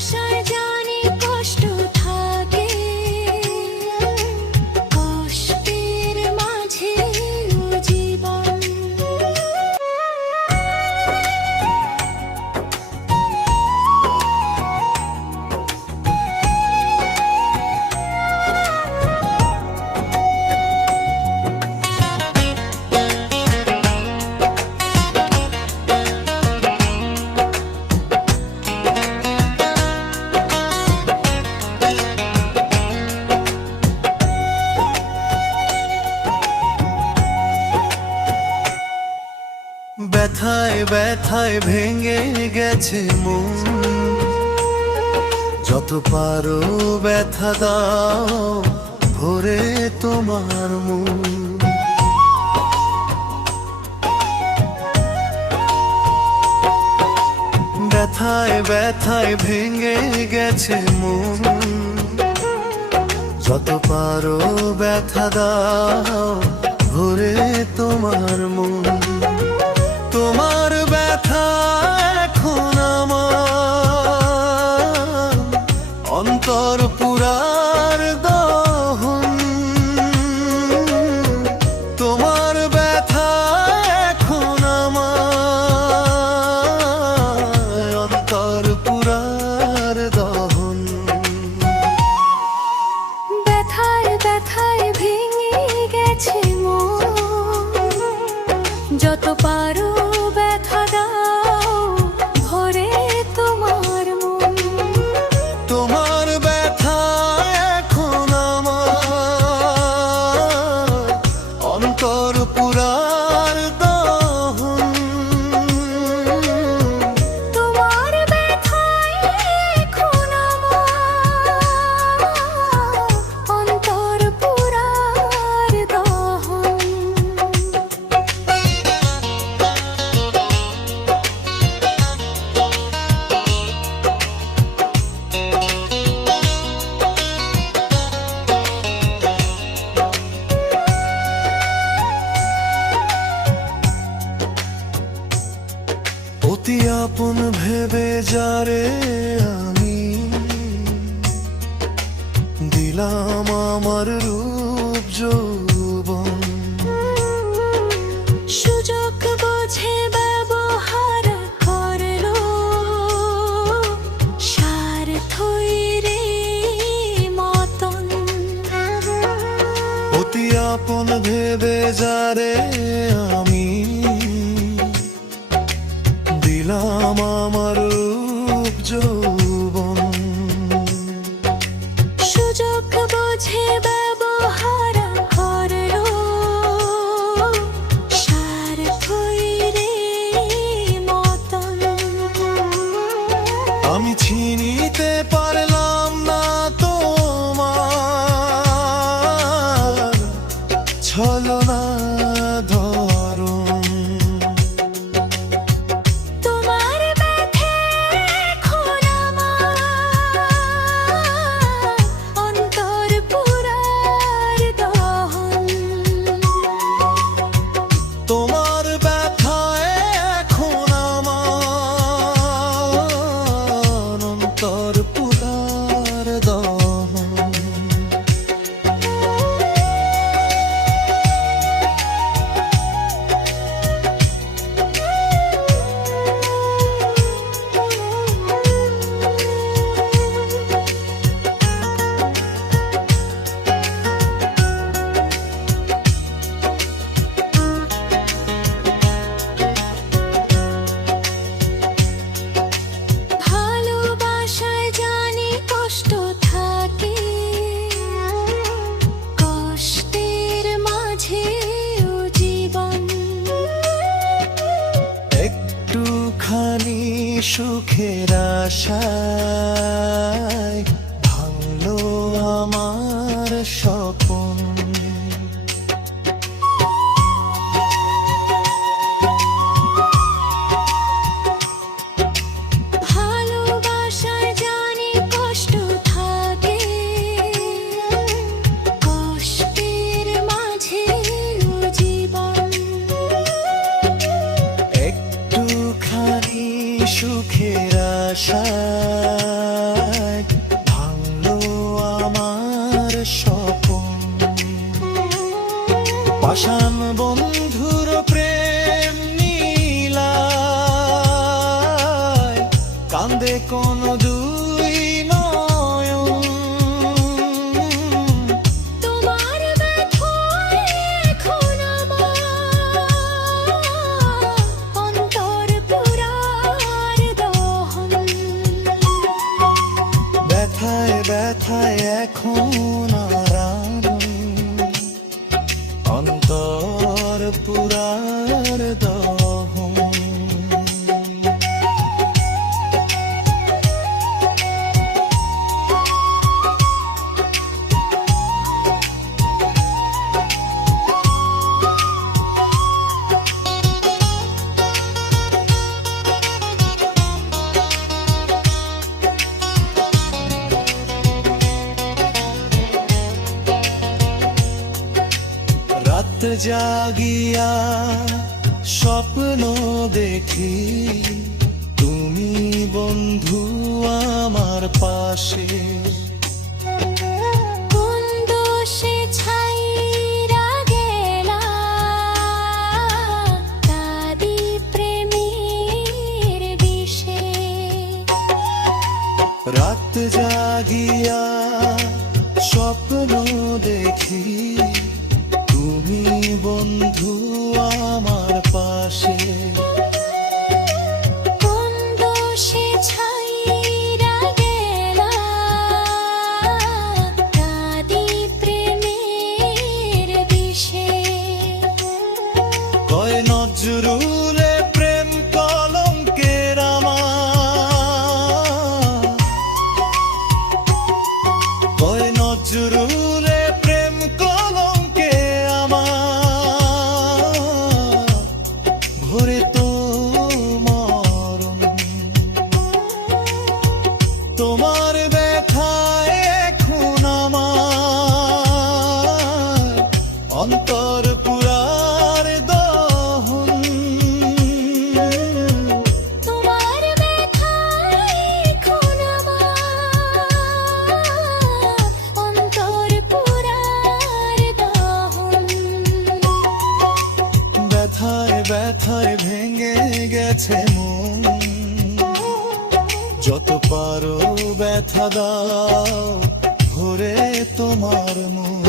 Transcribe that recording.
ভালোবাসায় জানি কষ্ট থাকে, কষ্টের মাঝে জীবন। ব্যথায় ব্যথায় ভেঙে গেছে মন, যত পারো ব্যথা দাও ভরে তোমার মন। ব্যথায় ব্যথায় ভেঙে গেছে মন, যত পারো ব্যথা দাও ভরে তোমার মন। তোমার ব্যথা এখন আমার অন্তর পুরার দহন। তোমার ব্যথা এখন আমার অন্তর পুরার দহন। ব্যথায় ব্যথায় ভেঙে গেছে মন, যত পারো ব্যথা দাও ভরে তোমার মন। তোমার ব্যথা এখন আমার অন্তর পুরার দহন। তোমার ব্যথায় এখন আমার অন্তর পুরার দহন। অতি আপন ভেবে যারে আমি দিলাম আমার রূপ যৌবন। সুযোগ বুঝে ব্যবহার করলো, স্বার্থই রে মতন। অতি আপন ভেবে যারে আমি দিলাম আমার রূপ যৌবন। সুযোগ বুঝে ব্যবহার করলো, স্বার্থই রে মতন। আমি চিনিতে পারলাম না তোমার ছলনা ধরন। তোমার ব্যথা এখন আমার অন্তর পুরার দহন। তোমার ব্যথা এখন আমার অন্তর পুরার দহন। ভালোবাসায় জানি কষ্ট থাকে, কষ্টের মাঝে জীবন। একটুখানি সুখের আশায় ভাঙলো আমার স্বপ্ন। ভালোবাসায় জানি কষ্ট থাকে, কষ্টের মাঝে জীবন। একটুখানি সুখের আশা পাষাণ বন্ধুর প্রেম নীলায় কান্দে কোন দুই নয়ন। তোমার ব্যথায় এখন আমার অন্তর পুরার দহন। ব্যথায় ব্যথায় এখন আরাম, অন্তর পুরার দহন। রাত জাগিয়া স্বপ্ন দেখি তুমি বন্ধু আমার পাশে। কোন দোষে ছাইরা গেলা কাঁদি প্রেমের বিষে। রাত জাগিয়া স্বপ্ন দেখি তুমি বন্ধু আমার পাশে। কোন দোষে ছাইরা গেলা কাঁদি প্রেমের বিষে। কয় নজরুলে প্রেম কলঙ্কের আমার, কয় নজরুলে প্রেম কলঙ্কে আমার। ভোরে তো মরণ তোমার ব্যথায় এখন আমার অন্তর পুরার দহন। তোমার ব্যথায় এখন আমার অন্তর পুরার দহন। ব্যথায় ব্যথায় ভেঙে গেছে মন, যত পারো ব্যথা দাও ভরে তোমার মন।